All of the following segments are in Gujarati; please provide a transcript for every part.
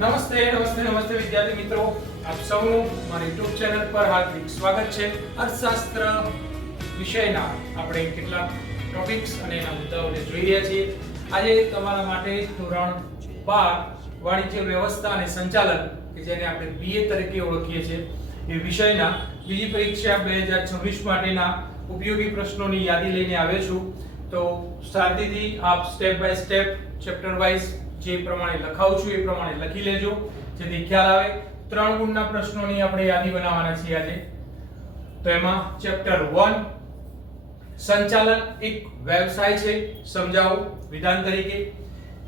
નમસ્તે નમસ્તે નમસ્તે વિદ્યાર્થી મિત્રો. આપ સૌનું મારી યુટ્યુબ ચેનલ પર હાર્દિક સ્વાગત છે. અર્થશાસ્ત્ર વિષયના આપણે કેટલાક ટોપિક્સ અને એના મુદ્દાઓને જોઈ રહ્યા છીએ. આજે તમારા માટે ધોરણ 12 વાણિજ્ય વ્યવસ્થા અને સંચાલન, કે જેને આપણે બીએ તરીકે ઓળખીએ છીએ, એ વિષયના બીજી પરીક્ષા 2026 માટેના ઉપયોગી પ્રશ્નોની યાદી લઈને આવ્યો છું. તો શાંતિથી આપ step by step chapter wise જે પ્રમાણે લખાવું છું એ પ્રમાણે લખી લેજો. જેથી ખ્યાલ આવે. ત્રણ ગુણના પ્રશ્નોની આપણે યાદી બનાવવાના છીએ આજે. તો એમાં ચેપ્ટર 1 સંચાલન એક વ્યવસાય છે. સમજાવો વિધાન તરીકે.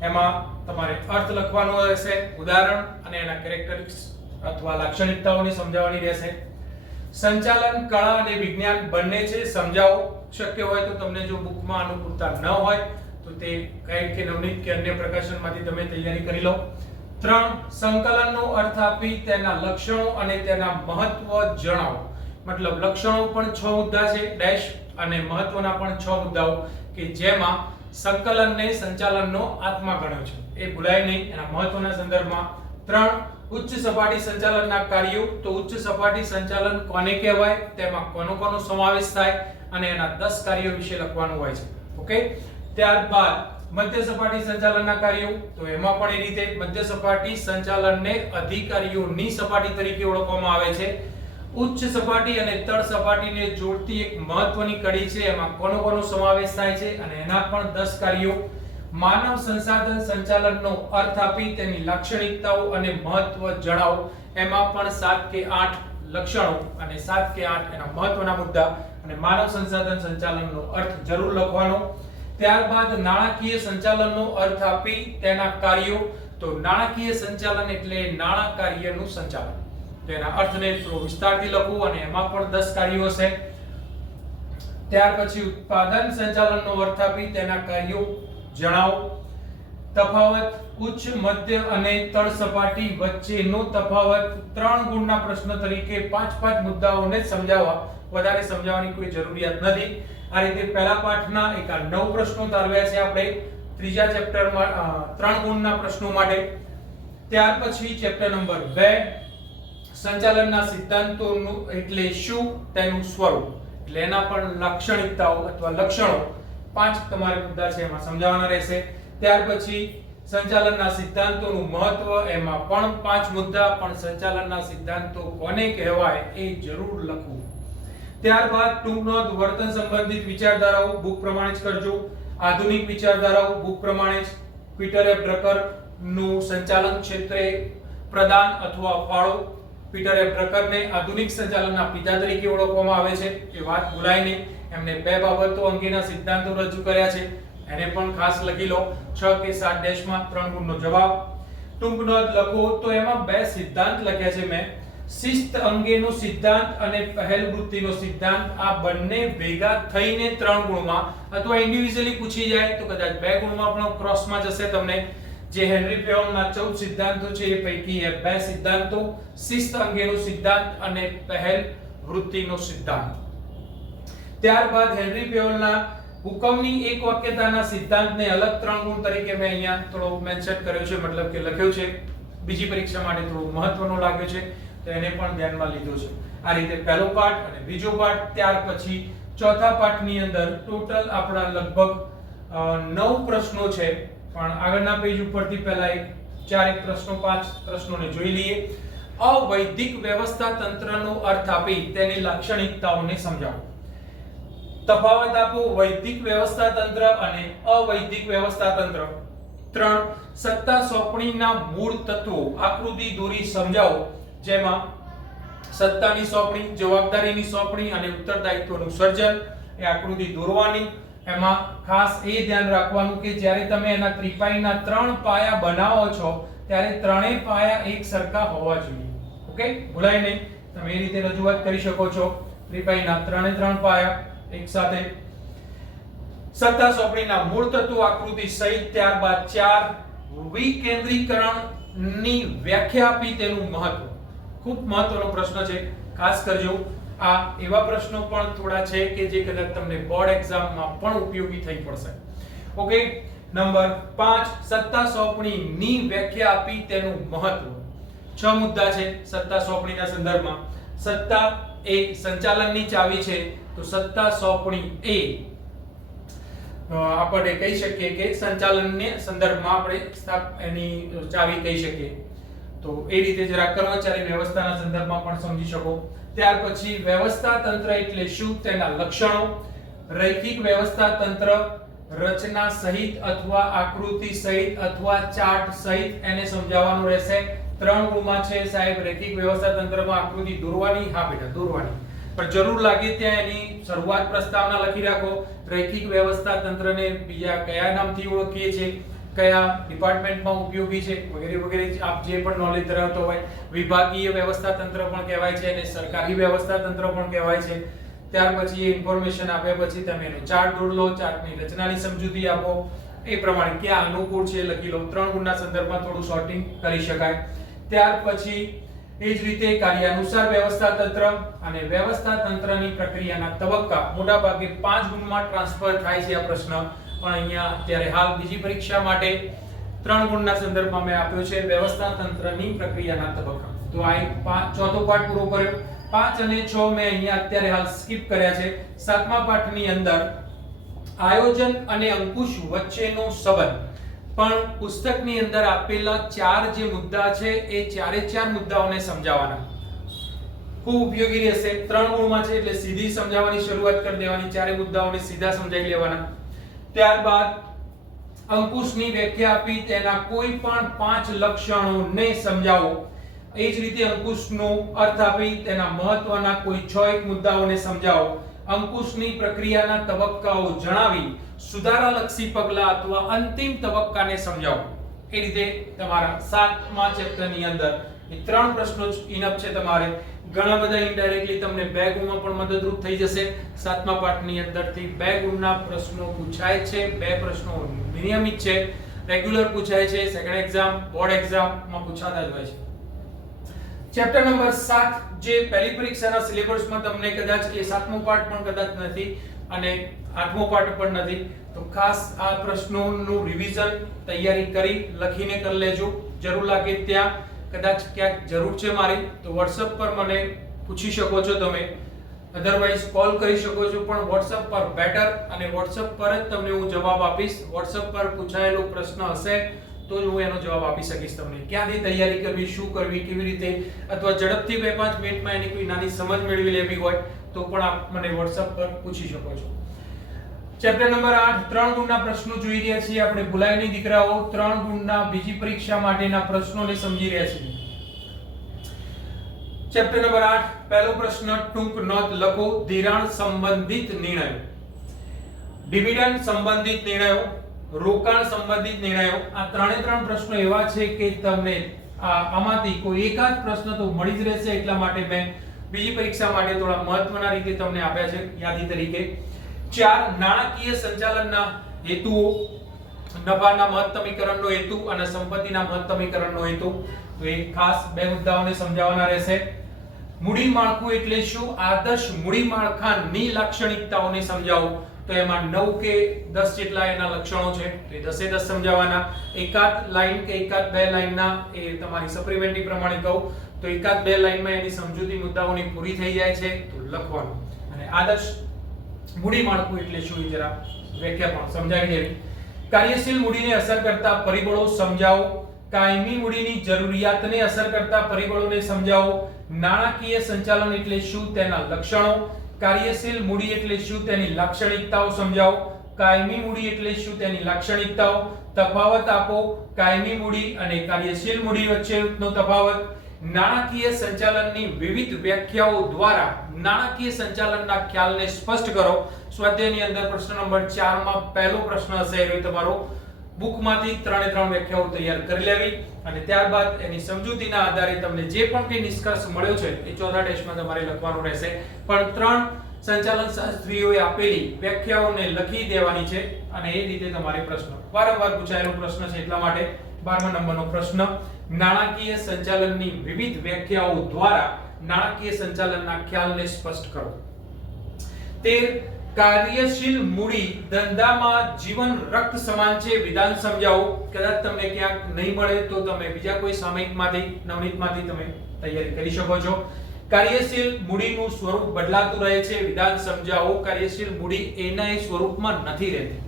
એમાં તમારે અર્થ લખવાનો રહેશે, ઉદાહરણ અને એના કેરેક્ટરિસ્ટિક્સ અથવા લાક્ષણિકતાઓની સમજાવવાની રહેશે. સંચાલન, કળા અને વિજ્ઞાન બંને છે. સમજાવો. શક્ય હોય તો તમને જો બુકમાં અનુકૂળતા ન હોય તો કંઈક કે નવનીત કે અન્ય પ્રકાશનમાંથી તમે તૈયારી કરી લો. ત્રણ, સંકલનનો અર્થ આપી તેના લક્ષણો અને તેના મહત્વ જણાવો. મતલબ લક્ષણો પણ છ મુદ્દા છે, ડેશ અને મહત્વના પણ છ મુદ્દાઓ કે જેમાં સંકલનને સંચાલનનો આત્મા ગણ્યો છે. એ ભૂલાય નહીં, એના મહત્વના સંદર્ભમાં. ત્રણ, ઉચ્ચ સપાટી સંચાલનના કાર્યો, તો ઉચ્ચ સપાટી સંચાલન કોને કહેવાય? તેમાં કોનો કોનો સમાવેશ થાય? અને એના દસ કાર્યો વિશે લખવાનું હોય છે. ઓકે? ત્યારબાદ મધ્ય સપાટી સંચાલનના કાર્યો, તો એમાં પણ એ રીતે મધ્ય સપાટી સંચાલનને અધિકારીઓની સપાટી તરીકે ઓળખવામાં આવે છે. ઉચ્ચ સપાટી અને તળ સપાટીને જોડતી એક મહત્વની કડી છે, એમાં કોનો કોનો સમાવેશ થાય છે અને એના પણ 10 કાર્યો. માનવ સંસાધન સંચાલનનો અર્થ આપી તેની લાક્ષણિકતાઓ અને મહત્વ જણાવો. એમાં પણ 7 કે 8 લક્ષણો અને 7 કે 8 એના મહત્વના મુદ્દા અને માનવ સંસાધન સંચાલનનો અર્થ જરૂર લખવાનો. ત્યારબાદ નાણાકીય સંચાલનનો અર્થ આપી તેના કાર્યો, તો નાણાકીય સંચાલન એટલે નાણાં કાર્યનું સંચાલન. તેના અર્થને થોડો વિસ્તારથી લખવું અને એમાં પણ 10 કાર્યો હશે. ત્યાર પછી ઉત્પાદન સંચાલનનો અર્થ આપી તેના કાર્યો જણાવો. તફાવત, ઉચ્ચ, મધ્ય અને તળ સપાટી વચ્ચેનો તફાવત ત્રણ ગુણના પ્રશ્ન તરીકે પાંચ પાંચ મુદ્દાઓને સમજાવવા. વધારે સમજાવવાની કોઈ જરૂરિયાત નથી. આ રીતે પહેલા પાઠના એક નવ પ્રશ્નો તારવ્યા છે આપણે. ત્રીજા ચેપ્ટરમાં ત્રણ ગુણના પ્રશ્નો માટે. ત્યાર પછી ચેપ્ટર નંબર 2 સંચાલનના સિદ્ધાંતોનું એટલે શું? તેનું સ્વરૂપ. એટલે એના પણ લાક્ષણિકતાઓ અથવા લક્ષણો પાંચ તમારે મુદ્દા છે એમાં સમજાવવાના રહેશે. ત્યાર પછી સંચાલનના સિદ્ધાંતોનું મહત્વ એમાં પણ પાંચ મુદ્દા, પણ સંચાલનના સિદ્ધાંતો કોને કહેવાય એ જરૂર લખવું. ત્યારબાદ ટૂંક નોંધ વર્તન સંબંધિત વિચારધારાઓ બુક પ્રમાણે જ કરજો. આધુનિક વિચારધારાઓ બુક પ્રમાણે જ. પીટર એફ ડ્રકરનું સંચાલન ક્ષેત્રે પ્રદાન અથવા ફાળો પીટર એફ ડ્રકરને આધુનિક સંચાલનના પિતા તરીકે ઓળખવામાં આવે છે. એ વાત ભૂલાય નહીં. એમને બે બાબતો અંગેના સિદ્ધાંતો રજૂ કર્યા છે. એને પણ ખાસ લખી લો. છ કે સાત ડેશમાં ત્રણ ગુણનો જવાબ. ટૂંક નોંધ લખો તો એમાં બે સિદ્ધાંત લખ્યા છે મેં. શિસ્ત અંગેનો સિદ્ધાંત અને પહેલ વૃત્તિનો સિદ્ધાંત આ બંને ભેગા થઈને ત્રણ ગુણમાં, અથવા ઇન્ડિવિડ્યુઅલી પૂછી જાય તો કદાચ બે ગુણમાં પણ ક્રોસમાં જશે તમને. જે હેનરી પેયોલના 14 સિદ્ધાંતો છે, એ પૈકી એ બે સિદ્ધાંતો, શિસ્ત અંગેનો સિદ્ધાંત અને પહેલ વૃત્તિનો સિદ્ધાંત. ત્યારબાદ હેનરી પેઓનના હુકમની એક વાક્યતાના સિદ્ધાંતને અલગ ત્રણ ગુણ તરીકે મેં અહીંયા થોડો મેન્શન કર્યો છે, મતલબ કે લખ્યો છે. બીજી પરીક્ષા માટે થોડું મહત્વનો લાગ્યો છે. તો એને પણ ધ્યાનમાં લીધો છે. આ રીતે પહેલો પાઠ અને બીજો પાઠ, ત્યાર પછી ચોથા પાઠની અંદર ટોટલ આપણા લગભગ નવ પ્રશ્નો છે. પણ આગળના પેજ ઉપરથી પહેલા એક, ચાર એક પ્રશ્નો, પાંચ પ્રશ્નોને જોઈ લઈએ. અવૈદિક વ્યવસ્થા તંત્રનો અર્થ આપી તેની લાક્ષણિકતાઓને સમજાવો. તફાવત આપો વૈદિક વ્યવસ્થા તંત્ર અને અવૈદિક વ્યવસ્થા તંત્ર. ત્રણ, સત્તા સોંપણીના મૂળ તત્વો, આકૃતિ દોરી સમજાવો. જેમાં સત્તાની સોંપણી, જવાબદારીની સોંપણી અને ઉત્તરદાયિત્વનું સર્જન, એ આકૃતિ દોરવાની. એમાં ખાસ એ ધ્યાન રાખવાનું કે જ્યારે તમે એના ત્રિપાઈના ત્રણ પાયા બનાવો છો, ત્યારે ત્રણેય પાયા એક સરખા હોવા જોઈએ. ઓકે? ભૂલાય નહીં. તમે એ રીતે રજૂઆત કરી શકો છો. ત્રિપાઈના ત્રણે ત્રણ પાયા એક સાથે. સત્તા સોંપણીના મૂળ તત્વ આકૃતિ સહિત ત્યારબાદ ચાર વિકેન્દ્રીકરણની વ્યાખ્યા આપી તેનું મહત્વ. ખૂબ મહત્વનો પ્રશ્ન છે. ખાસ કરજો, આ એવા પ્રશ્નો પણ થોડા છે કે જે કદાચ તમને બોર્ડ એક્ઝામમાં પણ ઉપયોગી થઈ પડશે. ઓકે, નંબર પાંચ, સત્તા સોંપણીની વ્યાખ્યા આપી તેનું મહત્વ. છ મુદ્દા છે સત્તા સોંપણીના સંદર્ભમાં. સત્તા એ સંચાલનની ચાવી છે, તો સત્તા સોંપણી એ આપણે કહી શકીએ કે સંચાલનને સંદર્ભમાં આપણે એની ચાવી કહી શકીએ. તો એ રીતે જરા કર્મચારી વ્યવસ્થાના સંદર્ભમાં પણ સમજી શકો. ત્યાર પછી વ્યવસ્થા તંત્ર એટલે શું? તેના લક્ષણો. રૈખિક વ્યવસ્થા તંત્ર, રચના સહિત અથવા આકૃતિ સહિત અથવા ચાર્ટ સહિત એને સમજાવવાનું રહેશે. ત્રણ ગુણમાં છે સાહેબ, રૈખિક વ્યવસ્થા તંત્રમાં આકૃતિ દોરવાની? હા બેટા, દોરવાની. પણ જરૂર લાગે ત્યાં એની શરૂઆત પ્રસ્તાવના લખી રાખો. રૈખિક વ્યવસ્થા તંત્રને બીજા કયા નામથી ઓળખીએ છીએ? કયા ડિપાર્ટમેન્ટમાં ઉપયોગી છે, વગેરે વગેરે, આપ જે પણ નોલેજ ધરાવતો હોય, વિભાગીય વ્યવસ્થા તંત્ર પણ કહેવાય છે અને સરકારી વ્યવસ્થા તંત્ર પણ કહેવાય છે. ત્યાર પછી એ ઇન્ફોર્મેશન આપ્યા પછી તમે એનો ચાર્ટ દોડ લો, ચાર્ટની રચનાની સમજૂતી આપો. એ પ્રમાણે ક્યાં અનુકૂળ છે લખી લો. ત્રણ ગુણના સંદર્ભમાં થોડું સોર્ટિંગ કરી શકાય. ત્યાર પછી એ જ રીતે કાર્યાનુસાર વ્યવસ્થા તંત્ર અને વ્યવસ્થા તંત્રની પ્રક્રિયાના તબક્કા. મોટાભાગે પાંચ ગુણમાં ટ્રાન્સફર થાય છે આ પ્રશ્ન. પણ અહીંયા અત્યારે હાલ બીજી પરીક્ષા માટે ત્રણ ગુણના સંદર્ભમાં મેં આપ્યો છે વ્યવસ્થા તંત્રની પ્રક્રિયાના તબક્કા. તો આ પાંચ ચોથો પાઠ પૂરો કર્યો. પાંચ અને છ મેં અહીંયા અત્યારે હાલ સ્કીપ કર્યા છે. સાતમા પાઠની અંદર આયોજન અને અંકુશ વચ્ચેનો સંબંધ. પણ પુસ્તકની અંદર આપેલા ચાર જે મુદ્દા છે, એ ચારે ચાર મુદ્દાઓને સમજાવવાના. ખૂબ ઉપયોગી રહેશે. ત્રણ ગુણમાં છે એટલે સીધી સમજાવવાની શરૂઆત કરી દેવાની. ચારે મુદ્દાઓને સીધા સમજાવી લેવાના. ત્યારબાદ અંકુશની વ્યાખ્યા આપી, તેના કોઈ પણ પાંચ લક્ષણોને સમજાવો. એ જ રીતે અંકુશનો અર્થ આપી, તેના મહત્વના કોઈ છ એક મુદ્દાઓને સમજાવો. અંકુશની પ્રક્રિયાના તબક્કાઓ જણાવી, સુધારાલક્ષી પગલાં અથવા અંતિમ તબક્કાને સમજાવો. એ રીતે તમારા સાતમા ચેપ્ટરની અંદર ત્રણ પ્રશ્નો ઇનફ છે તમારે. ઘણા બધા ઇનડાયરેક્ટલી તમને બે ગુણમાં પણ મદદરૂપ થઈ જશે. સાતમા પાઠની અંદરથી બે ગુણના પ્રશ્નો પૂછાય છે. બે પ્રશ્નો નિયમિત છે. રેગ્યુલર પૂછાય છે. સેકન્ડ એક્ઝામ બોર્ડ એક્ઝામમાં પૂછાતા જ હોય છે. ચેપ્ટર નંબર 7 જે પહેલી પરીક્ષાના સિલેબસમાં તમને કદાચ એ સાતમો પાઠ પણ કદાચ નથી અને આઠમો પાઠ પણ નથી, તો ખાસ આ પ્રશ્નોનું રિવિઝન તૈયારી કરી લખીને કરી લેજો. જરૂર લાગે ત્યાં. કદાચ ક્યાંક જરૂર છે મારી, તો વોટ્સઅપ પર મને પૂછી શકો છો તમે. અધરવાઇઝ કોલ કરી શકો છો, પણ વોટ્સઅપ પર બેટર અને વોટ્સઅપ પર જ તમને હું જવાબ આપીશ. વોટ્સઅપ પર પૂછાયેલો પ્રશ્ન હશે, તો જ હું એનો જવાબ આપી શકીશ તમને. ક્યાંથી તૈયારી કરવી, શું કરવી, કેવી રીતે? અથવા ઝડપથી બે પાંચ મિનિટમાં એની કોઈ નાની સમજ મેળવી લેવી હોય, તો પણ આપ મને વોટ્સઅપ પર પૂછી શકો છો. ચેપ્ટર નંબર 8 ત્રણ ગુણના પ્રશ્નો જોઈ રહ્યા છીએ આપણે. ભૂલાય નહીં દીકરાઓ ત્રણ ગુણના બીજી પરીક્ષા માટેના પ્રશ્નોને સમજી રહ્યા છીએ. ચેપ્ટર નંબર 8 પહેલો પ્રશ્ન, ટૂંક નોંધ લખો. ધિરાણ સંબંધિત નિર્ણયો. ડિવિડન્ડ સંબંધિત નિર્ણયો, રોકાણ સંબંધિત નિર્ણયો. આ ત્રણે ત્રણ પ્રશ્નો એવા છે કે તમને આમાંથી કોઈ એકાદ પ્રશ્ન તો મળી જ રહેશે એટલા માટે મેં બીજી પરીક્ષા માટે થોડા મહત્વના રીતે તમને આપ્યા છે. યાદી તરીકે. ચાર નાણાકીય સંચાલનના હેતુઓ નફાના મહત્તમીકરણનો હેતુ અને સંપત્તિના મહત્તમીકરણનો હેતુ. તો એ ખાસ બે મુદ્દાઓને સમજાવવાના રહેશે. મૂડી માળખું એટલે શું? આદર્શ મૂડી માળખાની લાક્ષણિકતાઓને સમજાવો. તો એમાં નવ કે દસ જેટલા એના લક્ષણો છે. તો એ દસે દસ સમજાવવાના એકાદ લાઈન કે એકાદ બે લાઈનના એ તમારી સપ્લિમેન્ટરી પ્રમાણે કહું. તો એકાદ બે લાઈનમાં એની સમજૂતી મુદ્દાઓની પૂરી થઈ જાય છે. તો લખવાનું. અને આદર્શ મૂડી માળખું એટલે શું જરા વ્યાખ્યા પણ સમજાવી દેવી. કાર્યશીલ મૂડીને અસર કરતા પરિબળો સમજાવો. કાયમી મૂડીની જરૂરિયાતને અસર કરતા પરિબળોને સમજાવો. નાણાકીય સંચાલન એટલે શું તેના લક્ષણો. કાર્યશીલ મૂડી એટલે શું તેની લાક્ષણિકતાઓ સમજાવો. કાયમી મૂડી એટલે શું તેની લાક્ષણિકતાઓ. તફાવત આપો. કાયમી મૂડી અને કાર્યશીલ મૂડી વચ્ચેનો તફાવત. નાણાકીય સંચાલનની વિવિધ વ્યાખ્યાઓ દ્વારા નાણાકીય સંચાલનના ખ્યાલને સ્પષ્ટ કરો. સ્વાધ્યાયની અંદર પ્રશ્ન નંબર 4 માં પહેલો પ્રશ્ન હશે. એ તમારો. બુકમાંથી ત્રણે ત્રણ વ્યાખ્યાઓ તૈયાર કરી લેવી અને ત્યારબાદ એની સમજૂતીના આધારે તમને જે પણ કંઈ નિષ્કર્ષ મળ્યો છે, એ ચોથા ટેસ્ટમાં તમારે લખવાનું રહેશે. પણ ત્રણ સંચાલન શાસ્ત્રીઓએ આપેલી વ્યાખ્યાઓને લખી દેવાની છે અને એ રીતે તમારે પ્રશ્ન વારંવાર પૂછાયેલો પ્રશ્ન છે એટલા માટે બારમા નંબરનો પ્રશ્ન. નાણાકીય સંચાલનની વિવિધ વ્યાખ્યાઓ દ્વારા નાણાકીય સંચાલનના ખ્યાલને સ્પષ્ટ કરો. તેર કાર્યશીલ મૂડી ધંધામાં જીવન રક્ત સમાન છે, વિધાન સમજાવો. કદાચ તમને ક્યાંક નહીં મળે તો તમે બીજા કોઈ સામયિકમાંથી, નવનીતમાંથી તમે તૈયારી કરી શકો છો. કાર્યશીલ મૂડીનું સ્વરૂપ બદલાતું રહે છે, વિધાન સમજાવો. કાર્યશીલ મૂડી એના એ સ્વરૂપમાં નથી રહેતી.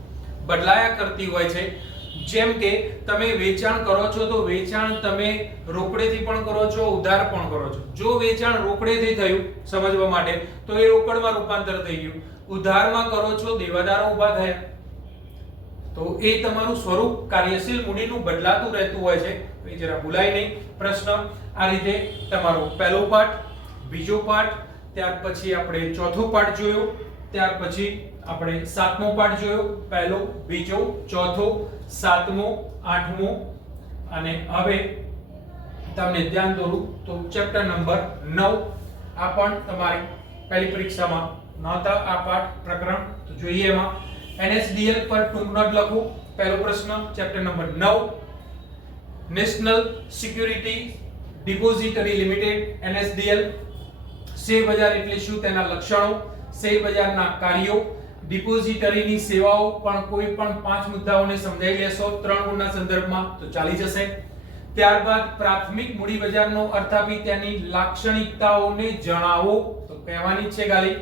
બદલાયા કરતી હોય છે. જેમ કે તમે વેચાણ કરો છો તો વેચાણ તમે રોકડેથી પણ કરો છો, ઉધાર પણ કરો છો. જો વેચાણ રોકડેથી થયું સમજવા માટે, તો એ રોકડમાં રૂપાંતર થઈ ગયું. ઉધારમાં કરો છો, દેવાદારો ઊભા થયા. તો એ તમારું સ્વરૂપ કાર્યશીલ મૂડીનું બદલાતું રહેતું હોય છે. એ જરા ભૂલાય નહીં. પ્રશ્ન આ રીતે તમારો પહેલો પાઠ, બીજો પાઠ, ત્યાર પછી આપણે ચોથો પાઠ જોયો. ત્યાર પછી આપણે સાતમો પાઠ જોયો, પહેલો, બીજો, ચોથો, સાતમો, આઠમો, અને હવે તમને ધ્યાન દોરું તો ચેપ્ટર નંબર નવ, આ પણ તમારી પહેલી પરીક્ષામાં નહોતા આ પાઠ પ્રકરણ, તો જોઈએ એમાં. એનએસડીએલ પર ટૂંક નોટ લખો, પહેલો પ્રશ્ન, ચેપ્ટર નંબર નવ. National Security Depository Limited, NSDL. Share બજાર એટલે શું, તેના લક્ષણો. શેર બજારના કાર્યો. ડિપોઝિટરીની સેવાઓ પણ કોઈ પણ પાંચ મુદ્દાઓને સમજાવી લેશો, ત્રણ ગુણના સંદર્ભમાં તો ચાલી જશે. ત્યારબાદ પ્રાથમિક મૂડી બજારનો અર્થ આપી તેની લાક્ષણિકતાઓને જણાવો, તો કહેવાની છે ગાલી.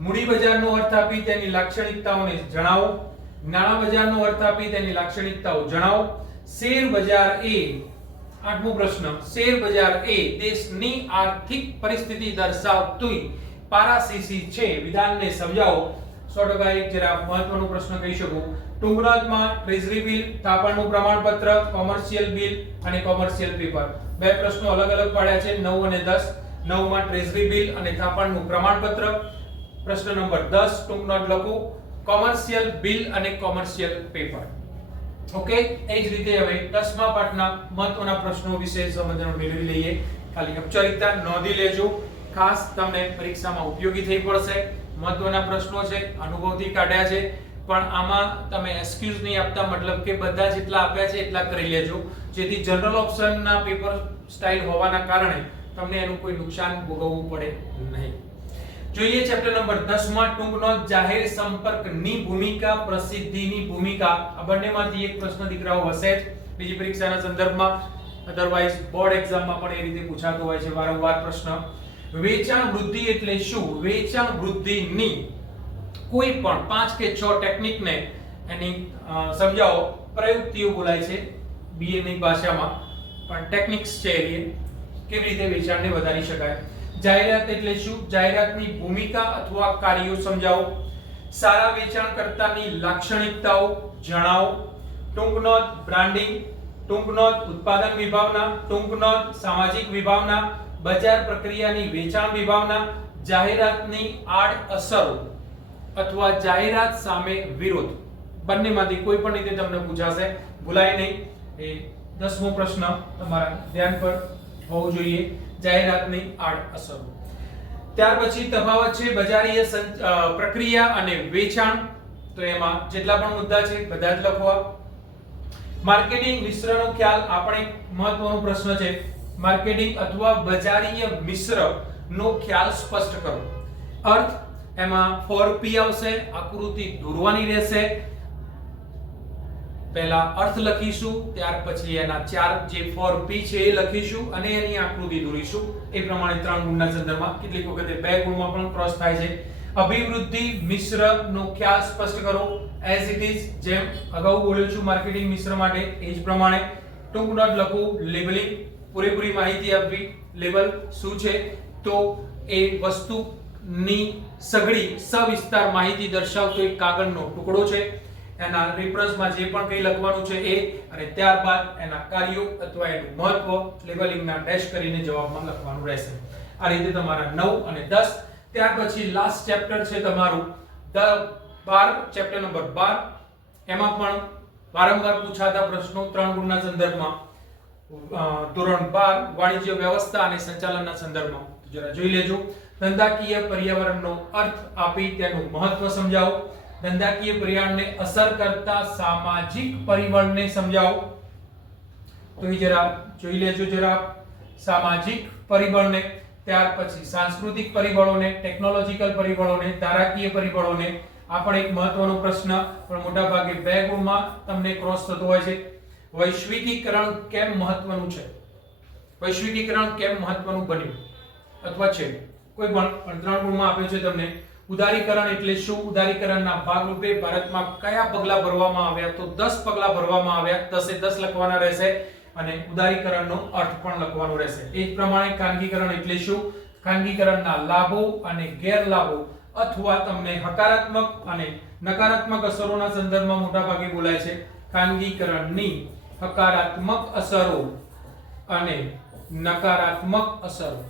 મૂડી બજારનો અર્થ આપી તેની લાક્ષણિકતાઓને જણાવો. નાણાં બજારનો અર્થ આપી તેની લાક્ષણિકતાઓ જણાવો. શેર બજાર એ, આઠમો પ્રશ્ન શેર બજાર એ દેશની આર્થિક પરિસ્થિતિ દર્શાવતી પારાસીસી છે. વિધાનને સમજાવો. સો ટકા એક જરા મહત્વનો પ્રશ્ન કહી શકું. ટૂંકનાથમાં ટ્રેઝરી બિલ થાપણનું પ્રમાણપત્ર કોમર્શિયલ બિલ અને કોમર્શિયલ પેપર બે પ્રશ્નો અલગ અલગ પાડ્યા છે 9 અને 10 9 માં ટ્રેઝરી બિલ અને થાપણનું પ્રમાણપત્ર. પ્રશ્ન નંબર 10 ટૂંકનોટ લખો. કોમર્શિયલ બિલ અને કોમર્શિયલ પેપર ઓકે એ જ રીતે હવે 10મા પાઠના મહત્વના પ્રશ્નો વિશે સમજણ મેળવી લઈએ. ખાલી ઔપચારિકતા નોંધી લેજો. ખાસ તમને પરીક્ષામાં ઉપયોગી થઈ પડશે. મહત્વના પ્રશ્નો છે, અનુભવથી કાઢ્યા છે. પણ આમાં તમે એક્સક્યુઝ નહીં આપતા, મતલબ કે બધા જેટલા આપ્યા છે એટલા કરી લેજો. જેથી જનરલ ઓપ્શનના પેપર સ્ટાઇલ હોવાના કારણે તમને એનું કોઈ નુકસાન ભોગવવું પડે નહીં. જોઈએ ચેપ્ટર નંબર 10 માં ટૂંકનો જાહેર સંપર્કની ભૂમિકા, પ્રસિદ્ધિની ભૂમિકા. આ બંનેમાંથી એક પ્રશ્ન દીકરાઓ હશે જ. બીજી પરીક્ષાના સંદર્ભમાં. અધરવાઇઝ બોર્ડ એક્ઝામમાં પણ એ રીતે પૂછાતો હોય છે વારંવાર પ્રશ્ન. વેચાણ વૃદ્ધિ એટલે શું? વેચાણ વૃદ્ધિની કોઈ પણ પાંચ કે છ ટેકનિકને એની સમજાવો, પ્રયુક્તિઓ બોલાય છે બીએની ભાષામાં. પણ ટેકનિક્સ છે એ કેવી રીતે વેચાણને વધારી શકાય? જાહેરાત એટલે શું? જાહેરાતની ભૂમિકા અથવા કાર્યો સમજાવો. સારા વેચાણકર્તાની લાક્ષણિકતાઓ જણાવો. ટૂંક નોંધ બ્રાન્ડિંગ ટૂંક નોંધ ઉત્પાદન વિભાવના ટૂંક નોંધ સામાજિક વિભાવના બજાર પ્રક્રિયાની વેચાણ વિભાવના જાહેરાતની આડ અસરો અથવા જાહેરાત સામે વિરોધ. બંનેમાંથી કોઈ પણ રીતે તમને પૂછાશે. ભૂલાય નહીં. એ દસમો પ્રશ્ન તમારા ધ્યાન પર હોવો જોઈએ. જાહેરાતની આડ અસરો. ત્યાર પછી તફાવત છે બજારીય પ્રક્રિયા અને વેચાણ. તો એમાં જેટલા પણ મુદ્દા છે બધા જ લખવા. માર્કેટિંગ મિશ્રણનો ખ્યાલ આપણે એક મહત્વનો પ્રશ્ન છે. માર્કેટિંગ અથવા બજારીય મિશ્ર નો ખ્યાલ સ્પષ્ટ કરો. અર્થ, એમાં 4P આવશે, આકૃતિ દોરવાની રહેશે. પહેલા અર્થ લખીશું, ત્યાર પછી એના ચાર જે 4P છે એ લખીશું અને એની આકૃતિ દોરીશું. એ પ્રમાણે ત્રણ ગુણના સંદર્ભમાં કેટલીક વખતે બે ગુણમાં પણ ક્રોસ થાય છે. અભિવૃદ્ધિ મિશ્ર નો ખ્યાલ સ્પષ્ટ કરો. એઝ ઇટ ઇઝ જેમ અગાઉ બોલ્યો છું, માર્કેટિંગ મિશ્ર માટે, એ જ પ્રમાણે ટૂંક નોટ લખું લેબલિંગ પૂરેપૂરી માહિતી આપવી લેવલ શું છે? તો એ વસ્તુની સઘળી, સવિસ્તાર માહિતી દર્શાવતો એક કાગળનો ટુકડો છે. એના રેફરન્સમાં જે પણ કંઈ લખવાનું છે એ, અને ત્યારબાદ એના કાર્યો અથવા એનું મહત્વ લેવલિંગના ડેશ કરીને જવાબમાં લખવાનું રહેશે. આ રીતે તમારા નવ અને દસ. ત્યાર પછી લાસ્ટ ચેપ્ટર છે તમારું. ધ બાર ચેપ્ટર નંબર બાર. એમાં પણ વારંવાર પૂછાતા પ્રશ્નો ત્રણ ગુણના સંદર્ભમાં. ધોરણ બાર, વાણિજ્ય વ્યવસ્થા અને સંચાલનના સંદર્ભમાં. જરા જોઈ લેજો. ધંધાકીય પર્યાવરણનો અર્થ આપી તેનું મહત્વ સમજાવો. ધંધાકીય પર્યાવરણને અસર કરતા સામાજિક પરિબળને સમજાવો. તો એ જરા જોઈ લેજો જરા. સામાજિક પરિબળને, ત્યાર પછી સાંસ્કૃતિક પરિબળોને, ટેકનોલોજીકલ પરિબળોને, ધારાકીય પરિબળોને. આ પણ એક મહત્વનો પ્રશ્ન, પણ મોટા ભાગે બે ગુણમાં તમને ક્રોસ થતો હોય છે. વૈશ્વિકીકરણ કેમ મહત્વનું છે? વૈશ્વિકીકરણ કેમ મહત્વનું બન્યું? અથવા છે? કોઈ પણ ત્રણ ગુણમાં આપ્યું છે તમને, ઉદારીકરણ એટલે શું? ઉદારીકરણના ભાગરૂપે ભારતમાં કયા પગલા ભરવામાં આવ્યા? તો દસ પગલા ભરવામાં આવ્યા. દસે દસ લખવાના રહેશે અને ઉદારીકરણનો અર્થ પણ લખવાનો રહેશે. એ જ પ્રમાણે ખાનગીકરણ એટલે શું? ખાનગીકરણના લાભો અને ગેરલાભો, અથવા તમને હકારાત્મક અને નકારાત્મક અસરોના સંદર્ભમાં મોટાભાગે બોલાય છે ખાનગીકરણની હકારાત્મક અસરો અને નકારાત્મક અસરો.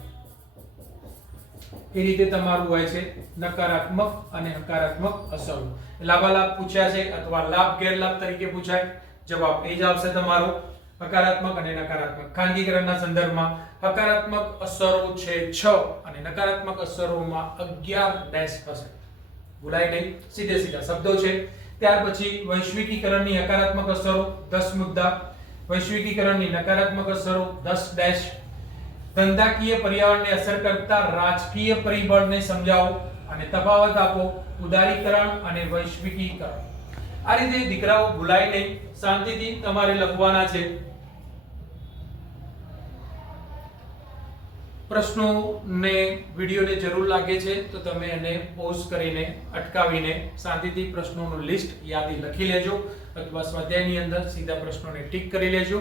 એ રીતે તમારું હોય છે નકારાત્મક અને હકારાત્મક અસરો. લાભાલાભ પૂછ્યા છે અથવા લાભ ગેરલાભ તરીકે પૂછાય. જવાબ એ જ આવશે તમારો. હકારાત્મક અને નકારાત્મક. ખાનગીકરણના સંદર્ભમાં હકારાત્મક અસરો છે છ અને નકારાત્મક અસરોમાં 11 ડેશ હશે ભૂલાય નહીં. સીધે સીધા શબ્દો છે. ત્યાર પછી વૈશ્વિકીકરણની હકારાત્મક અસરો 10 મુદ્દા. વૈશ્વિકીકરણની નકારાત્મક અસરો 10 ડેશ ધંધાકીય પર્યાવરણને અસર કરતા રાજકીય પરિબળને સમજાવો અને તફાવત આપો, ઉદારીકરણ અને વૈશ્વિકીકરણ. આ રીતે દીકરાઓ ભૂલાય નહીં શાંતિથી તમારે લખવાના છે. પ્રશ્નોને, વિડીયોને જરૂર લાગે છે, તો તમે એને પોઝ કરીને, અટકાવીને શાંતિથી પ્રશ્નોનું લિસ્ટ યાદી લખી લેજો અથવા સ્વાધ્યાયની અંદર સીધા પ્રશ્નોને ટીક કરી લેજો.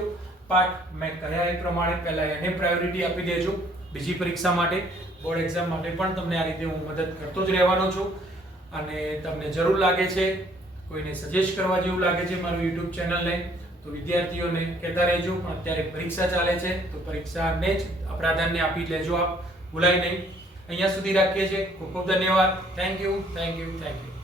પાઠ મેં કહ્યા એ પ્રમાણે પહેલાં એને પ્રાયોરિટી આપી દેજો બીજી પરીક્ષા માટે. બોર્ડ એક્ઝામ માટે પણ તમને આ રીતે હું મદદ કરતો જ રહેવાનો છું. અને તમને જરૂર લાગે છે, કોઈને સજેસ્ટ કરવા જેવું લાગે છે મારું યુટ્યુબ ચેનલને તો વિદ્યાર્થીઓને કહેતા રહેજો પણ અત્યારે પરીક્ષા ચાલે છે, તો પરીક્ષાને જ પ્રાધાન્ય આપી લેજો આપ, ભૂલાય નહીં. અહીંયા સુધી રાખીએ છીએ. ખૂબ ખૂબ ધન્યવાદ. Thank you thank you thank you